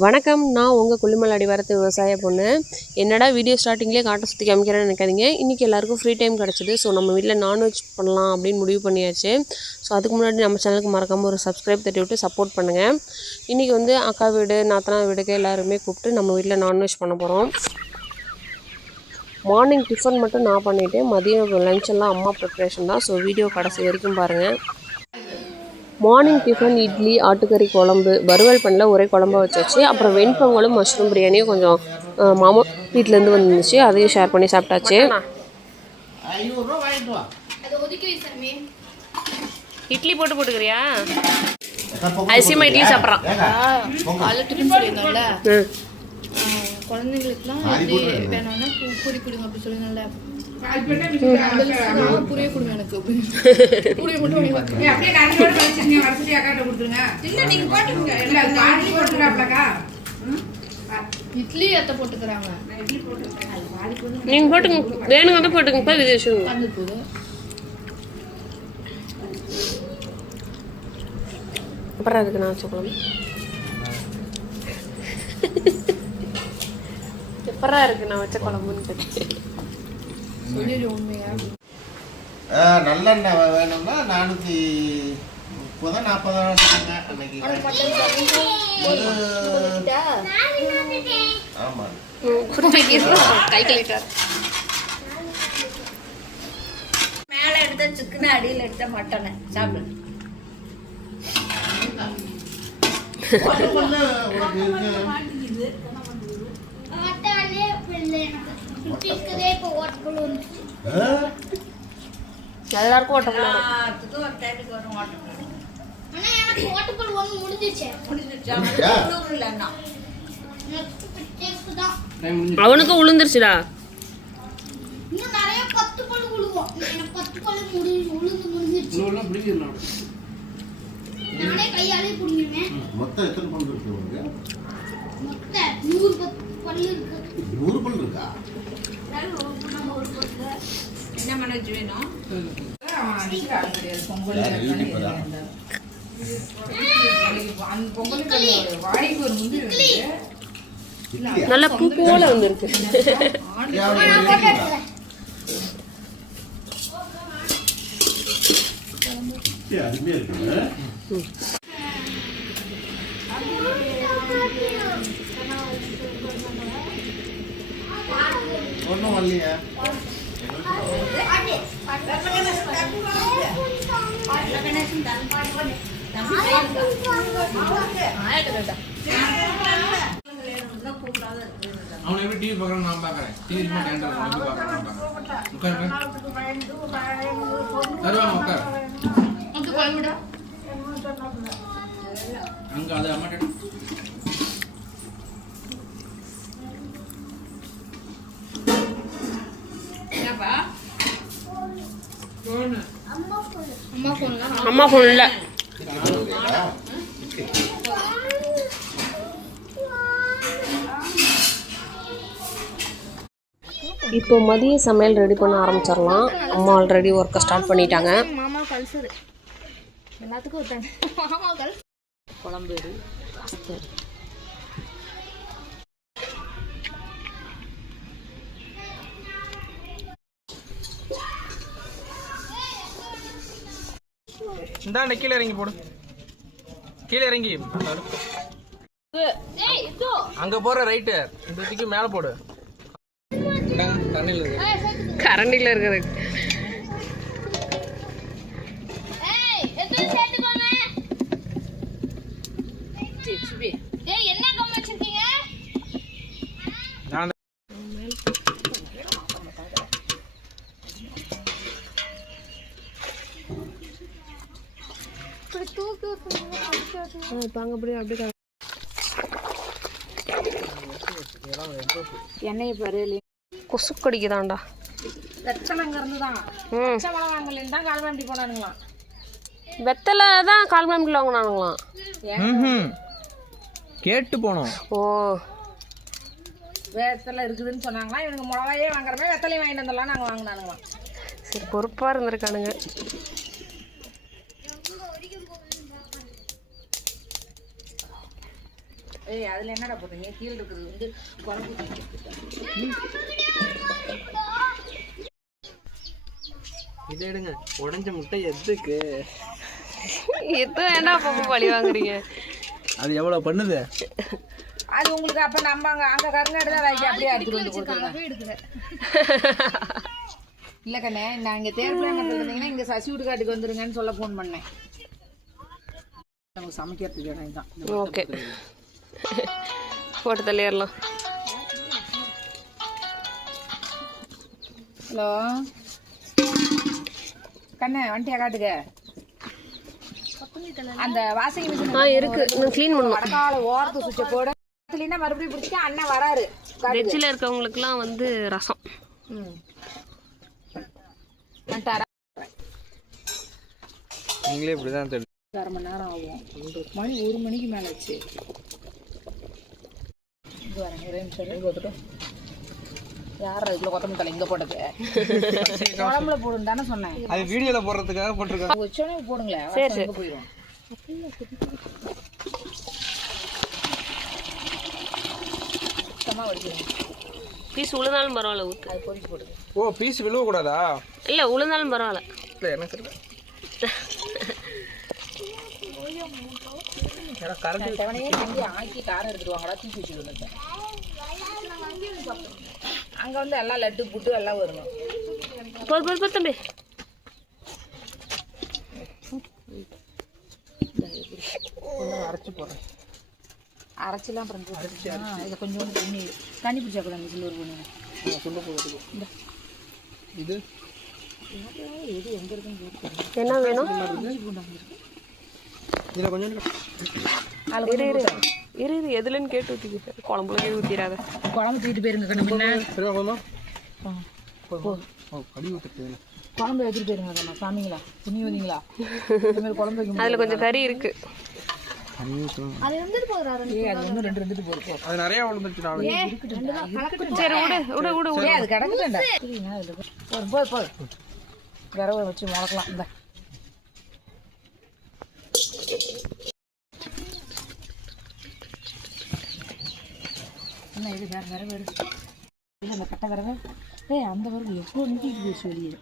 வணக்கம் நான் உங்கள் கொல்லிமலை அடிவாரத்து விவசாய பொண்ணு. என்னடா வீடியோ ஸ்டார்டிங்லேயே காட்டை சுற்றி காமிக்கிறேன்னு நினைக்காதீங்க. இன்றைக்கி எல்லாருக்கும் ஃப்ரீ டைம் கிடச்சிது. ஸோ நம்ம வீட்டில் நான்வெஜ் பண்ணலாம் அப்படின்னு முடிவு பண்ணியாச்சு. ஸோ அதுக்கு முன்னாடி நம்ம சேனலுக்கு மறக்காமல் ஒரு சப்ஸ்கிரைப் தட்டி விட்டு சப்போர்ட் பண்ணுங்கள் இன்றைக்கி வந்து அக்கா வீடு நாத்தனா வீடுக்கு எல்லாருமே கூப்பிட்டு நம்ம வீட்டில் நான்வெஜ் பண்ண போகிறோம் மார்னிங் டிஃபன் மட்டும் நான் பண்ணிவிட்டு மதியம் லஞ்ச் எல்லாம் அம்மா ப்ரிப்ரேஷன் தான். ஸோ வீடியோ கடைசி வரைக்கும் பாருங்கள் மார்னிங் டிஃபன் இட்லி ஆட்டுக்கறி குழம்பு வறுவல் பண்ணல ஒரே குழம்பா வச்சாச்சு. அப்புறம் வெண்பொங்கலும் மஷ்ரூம் பிரியாணியும் கொஞ்சம் மாமா வீட்டிலேருந்து வந்துருந்துச்சு அதையும் ஷேர் பண்ணி சாப்பிட்டாச்சு. இட்லி போட்டு போட்டுக்கிறியா? அரிசிமா இட்லி சாப்பிட்றான். குழந்தைங்களுக்குலாம் எப்படி வேணும்னா பூ- பூரி கொடுங்க அப்படி சொல்லுங்கல்ல. புரிய கொடுங்க எனக்கு புரிய மட்டும் இட்லி அத்தை போட்டுக்கிறாங்க நீங்க போட்டுங்க. வேணுங்க தான் போட்டுங்கப்பா விதேஷம் வந்து போகுது அப்புறம் அதுக்கு நான் வச்ச குழம்பு எப்பரா இருக்கு நான் வச்ச குழம்புன்னு கேட்டேன். நல்லெண்ணெய் வேணும்னா நானூற்றி முப்பதோ நாற்பதோ வச்சுக்கோங்க அன்னைக்கு. ஆமாம் மேல எடுத்த சிக்கன் அடியில் எடுத்த மட்டனை. சாப்பிடு. எல்லாருக்கும் ஓட்ட அவனுக்கும் உளுந்துருச்சுடா. இன்னும் நிறைய பத்து பழு விழுவோம் எனக்கு பத்து பழு முடி உளுந்து முடிஞ்சிருச்சு. நானே கையாலே பிடிங்கிருவேன் மொத்தம் எத்தனை பல் இருக்கு உங்களுக்கு? மொத்த நூறு பத்து. நூறு பல் இருக்கா? என்ன மனோஜ் வேணும்? நல்லா பூ போல வந்துருக்கு. அருமையா இருக்குங்க ஒன்றும் வரலையா. அவனை எப்படி டிவி பார்க்கறான் நான் பார்க்கறேன். டிவி என்கிட்ட இருக்கு, எப்படி பார்க்கறான் நான் பார்க்கறேன். உட்காரு தருவாங்க உட்கார். வந்து அங்க அது அம்மா ஃபோனில் இப்போ மதிய சமையல் ரெடி பண்ண ஆரம்பிச்சிடலாம். அம்மா ஆல்ரெடி ஒர்க்கை ஸ்டார்ட் பண்ணிட்டாங்க. எல்லாத்துக்கும் விட்டாங்க இந்தாண்ட கீழே இறங்கி போடு. கீழே இறங்கி. அங்க போற ரைட்டு இந்த தூக்கி மேல போடு. கரண்டில இருக்கிறது இருக்கு கரண்டியில் இருக்குது ஏய் எத்தனை சேர்த்துக்கோங்க ஏய் என்ன கம் வச்சிருக்கீங்க நான் தான் அங்கே அப்படியே அப்படியே எண்ணெயை பாரு கொசு கடிக்குதாண்டா வெச்சலங்க இருந்து தான் ம். பச்சை மிளகாங்கலேருந்து தான் கால் வண்டி போனானுங்களாம் வெத்தலை தான் கால் ம்ஹும். கேட்டு போனோம். ஓ. வெத்தலை இருக்குதுன்னு சொன்னாங்களாம். இவனுக்கு மிளகாயே வாங்குறமே வெத்தலையும் வாங்கிட்டு வந்துடலாம் நாங்கள் வாங்கினானுங்களாம். சரி பொறுப்பாக இருந்திருக்கானுங்க. ஏய் அதுல என்னடா போட்டீங்க கீழே இருக்கிறது வந்து குழம்பு இதை எடுங்க. உடைஞ்ச முட்டை எதுக்கு? எத்தனை வேண்டாம் அப்பப்போ பழி வாங்குறீங்க. அது எவ்வளவு பண்ணுது? அது உங்களுக்கு அப்ப நம்ம அங்க அங்க கருங்காடு தான் வாங்கி அப்படியே எடுத்துட்டு வந்து கொடுத்துருங்க இல்ல கண்ணே நான் இங்க தேர் பிளான் இருந்தீங்கன்னா இங்க சசி வீட்டு காட்டுக்கு வந்துருங்கன்னு சொல்ல ஃபோன் பண்ணேன். நமக்கு சமைக்கிறதுக்கு இடம் தான் ஓகே. போட்டு தள்ளிடலாம் ஹலோ கண்ணே வண்டியா காட்டுக்க அந்த வாஷிங் மிஷின் ஆ இருக்கு. நான் க்ளீன் பண்ணணும் வடக்கால ஓரத்து சுவிட்ச போட. இல்லைன்னா மறுபடியும் பிடிச்சி அண்ணன் வராரு. வெஜ்ஜில் இருக்கவங்களுக்குலாம் வந்து ரசம். வந்துட்டாரா நீங்களே இப்படிதான் தெரியும் அரை மணி நேரம் ஆகும். மணி ஒரு மணிக்கு மேல ஆச்சு. இது வரேன் ஒரே நிமிஷம் பார்த்துட்டு யார் அதுக்குள்ள கொத்தமல்லி தலை இங்க போட்டது குழம்புல போடுன்னு தானே சொன்னேன் அது வீடியோல போடுறதுக்காக போட்டிருக்காங்க வச்சோடனே போடுங்களேன் சரி, சரி. எங்க போயிடும் சுத்தமா வடிக்கிறேன் பீஸ் உளுந்தாலும் பரவாயில்ல ஊற்று அது பொறிச்சு போடுங்க ஓ பீஸ் விழுவ கூடாதா இல்லை உளுந்தாலும் பரவாயில்ல இல்ல எனக்கு ஏன்னா கரண்ட் செவனையே ஆக்கி காரம் வச்சுட்டு வந்துட்டேன். அங்க வந்து எல்லாம் லட்டு புட்டு எல்லாம் வரணும். போது போது போது தம்பி. அரைச்சு போடுறேன். அரைச்சிலாம் அப்புறம் ஆ, இதை கொஞ்சோண்டு தண்ணி தண்ணி பிடிச்சா கூட சில்லூர் பண்ணுங்க சுண்ட போடுறதுக்கு இது? என்ன வேணும்? இதுல கொஞ்சம் இரு. இரு. இரு இரு. எதுலன்னு கேட்டு ஊற்றிக்க குழம்புல போய் ஊற்றிடாத குழம்பு தூக்கிட்டு போயிருங்க கண்ணு முன்ன. ஊத்துட்டு குழம்பு எடுத்துட்டு போயிருங்க கண்ணா. சாமிங்களா? துணி வந்தீங்களா குழம்பு அதில் கொஞ்சம் கறி இருக்கு. அது அது ரெண்டு ரெண்டுட்டு அது நிறைய சரி விடு விடு விடு அது விரவை வச்சு முளக்கலாம். இந்த. என்ன இது வேற விரவு எடு இல்லை அந்த கட்டை விரவை ஏய் அந்த விரவு எவ்வளோ நீட்டிட்டு போயிடுச்சு வெளியே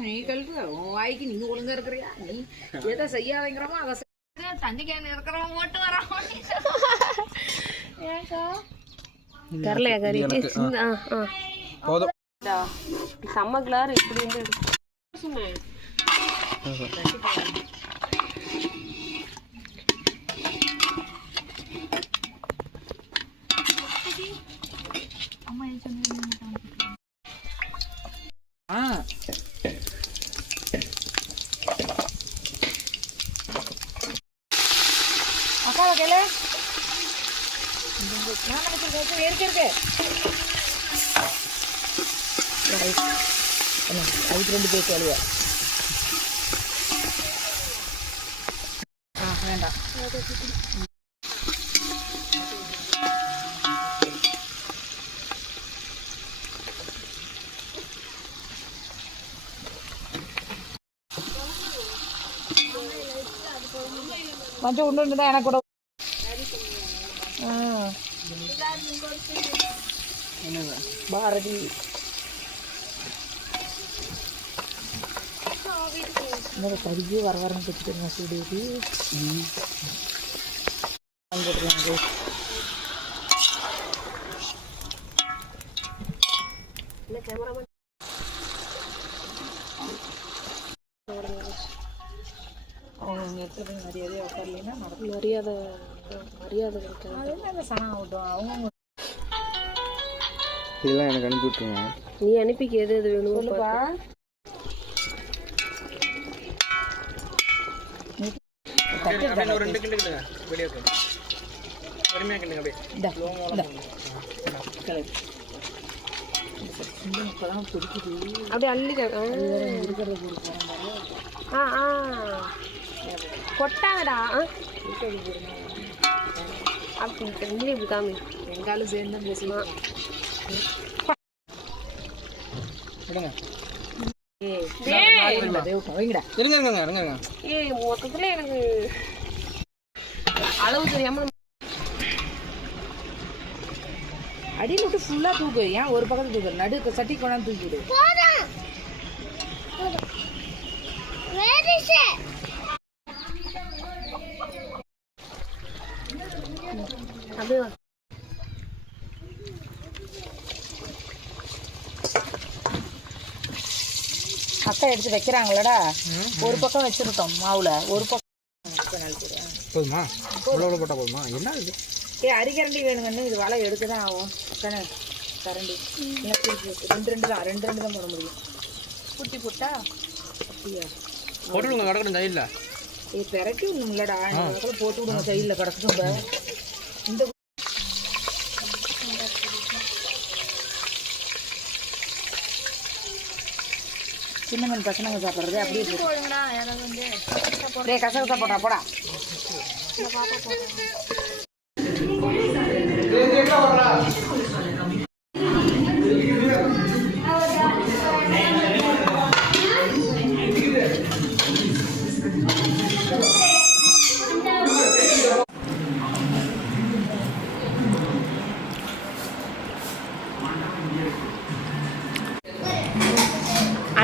நீ கழுத்து உன் வாய்க்கு நீ ஒழுங்கா இருக்கிறியா? நீ எதை செய்யாதங்கிறமோ அதை. தண்ணி கேன் இருக்கிறவன் ஓட்டு வரான். கறி ஆ. போதும். செம்ம கிளார் இப்படி ஆ அக்கா கேளு நான் நினைச்சிருக்கேன் இருக்கு இருக்கு அதுக்கு ரெண்டு பேர் கேளுவா வேண்டாம் கொஞ்சம் ஒன்று ஒன்று தான் எனக்கு கூட ஆ பாரதி இந்த கறியே வர வரன்னு கற்றுக்கிறேன் சூடு வந்துடுறாங்க அவங்க மரியாதையாக உட்காரலைன்னா நடக்கும் மரியாதை மரியாதை கிடைக்காது. அது என்ன சனம் ஆகட்டும் அவங்க இதெல்லாம் எனக்கு அனுப்பி விட்டுருங்க நீ அனுப்பிக்க எது எது வேணுமோ சொல்லுப்பா. ஒரு ரெண்டு கிண்டு கிண்டுங்க வீடியோக்கு பொறுமையாக கிண்டுங்க அப்படியே. அப்படியே அள்ளிக்க இருக்கிறத கொடுப்போம் ஆ. ஆ? அப்படி இப்படி காமி எங்காலும் சேர்ந்து பேசலாம் விடுங்க. இருங்க இருங்க இருங்க இருங்க. ஏய் மொத்தத்தில் எனக்கு அளவு தெரியாமல் அடியில் விட்டு ஃபுல்லாக தூக்கு. ஏன் ஒரு பக்கத்து தூக்கு? நடு சட்டி கொண்டாந்து தூக்கி விடு போதும் போதும் வேற சார் அப்படியே வா. அக்கா எடுத்து வைக்கிறாங்களடா. ஒரு பக்கம் வச்சிருக்கோம் மாவுல. ஒரு பக்கம் போதுமா? இவ்வளோ போட்டால் போதுமா? என்ன இது? ஏ அரிக்கரண்டி வேணுங்கன்னு இது வலை எடுக்க தான் ஆகும். அக்கா கரண்டி. ரெண்டு ரெண்டு தான். ரெண்டு ரெண்டு தான் போட முடியும். குட்டி போட்டா? அப்படியா? போட்டுடுங்க. கிடக்கணும் சைடில் ஏ பிறக்கி இந்த பக்கத்தில் போட்டு விடுங்க. சைடில் கிடக்கட்டும். இந்த சின்ன மீன் பசங்க சாப்பிட்றது அப்படியே போடு. டேய் கசகசா போடுறா போடா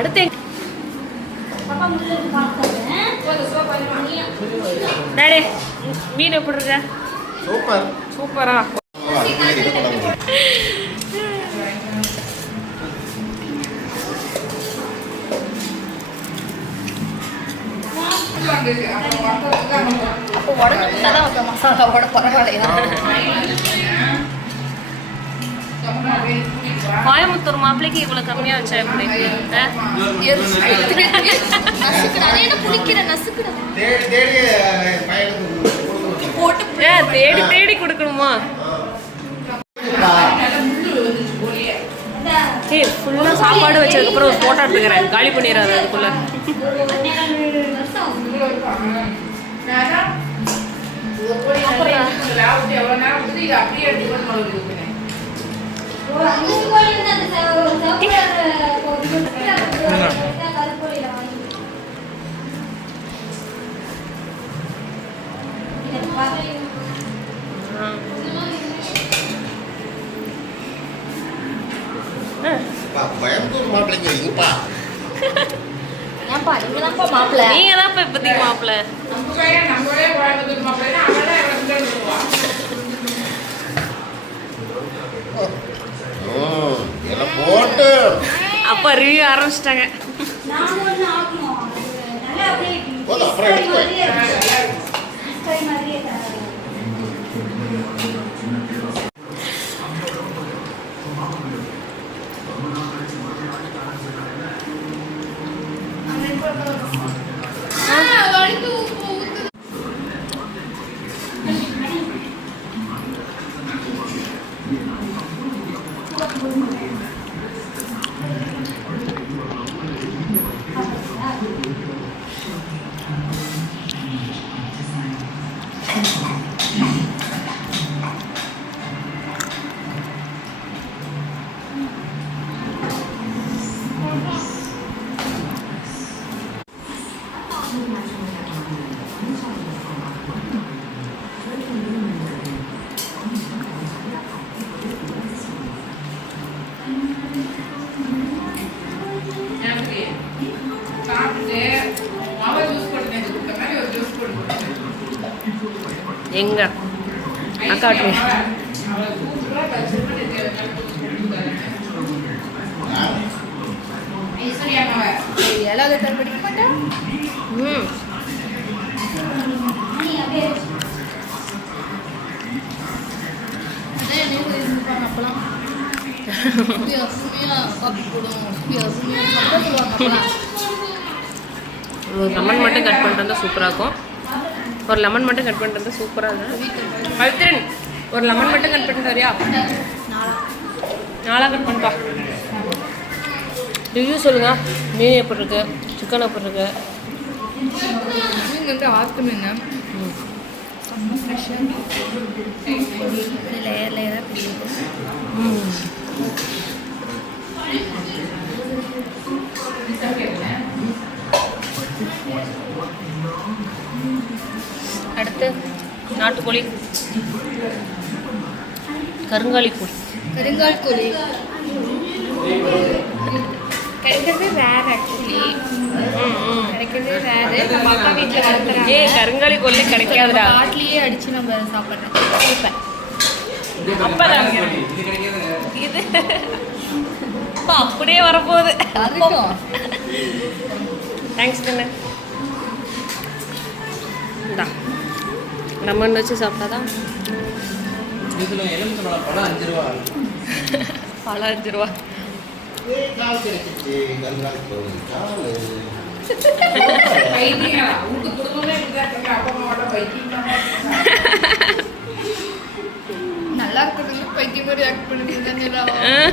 அடுத்து டேடே மீன் எப்படி இருக்க? சூப்பர். சூப்பரா. கோயம்புத்தூர் மாப்பிள்ளைக்கு இவ்வளோ கம்மியாக வச்சா எப்படி? தேடி தேடி கொடுக்கணும். ஏய் ஃபுல்லாக சாப்பாடு வச்சதுக்கப்புறம் ஒரு ஃபோட்டோ எடுத்துக்கிறேன். காலி பண்ணிடாது அதுக்குள்ள. கோயம்புத்தூர் மாப்பிள்ளைங்க நீங்க தான் இப்போ இப்போதைக்கு மாப்பிள்ள எல்லாம் போட்டு அப்பா ரிவ்யூ ஆரம்பிச்சிட்டாங்க. போதும் அப்புறம் எங்க? அக்கா ஏழாவது ம். ஒரு லெமன் மட்டும் கட் பண்ணிட்டு சூப்பராக இருக்கும். ஒரு லெமன் மட்டும் கட் வந்தால் சூப்பராக இருக்கும். பவித்ரன் ஒரு லெமன் மட்டும் கட் பண்ணிட்டு வரியா? நாளாக கட் பண்ணிட்டா ரிவ்யூ சொல்லுங்கள் மீன் எப்படி இருக்கு? சிக்கன் எப்படி இருக்கு? மீன் வந்து ஆத்து மீன். ம். அடுத்து நாட்டுக்கோழி. கருங்காலி கோழி கருங்கால் கோழி கிடைக்கிறது ரேர் ஆக்சுவலி கிடைக்கிறது ரேரு நம்ம அக்கா வீட்டில் வளர்க்குறாங்க. ஏ கருங்காலி கோழி கிடைக்காதுடா காட்டிலேயே அடிச்சு நம்ம சாப்பிட்றோம். அப்பதான் இது. அப்பா, அப்படியே வரப்போகுது. தேங்க்ஸ் கண்ணு இந்தா. லெமன் வச்சு சாப்பிட்டாதான்? இதுல எலுமிச்சம்பழம் பழம் அஞ்சு ரூபா. பழம் அஞ்சு ரூபா. நல்லா இருக்கிறதுக்கு பைத்தியம் மாதிரி ஆக்ட் பண்ணுறீங்க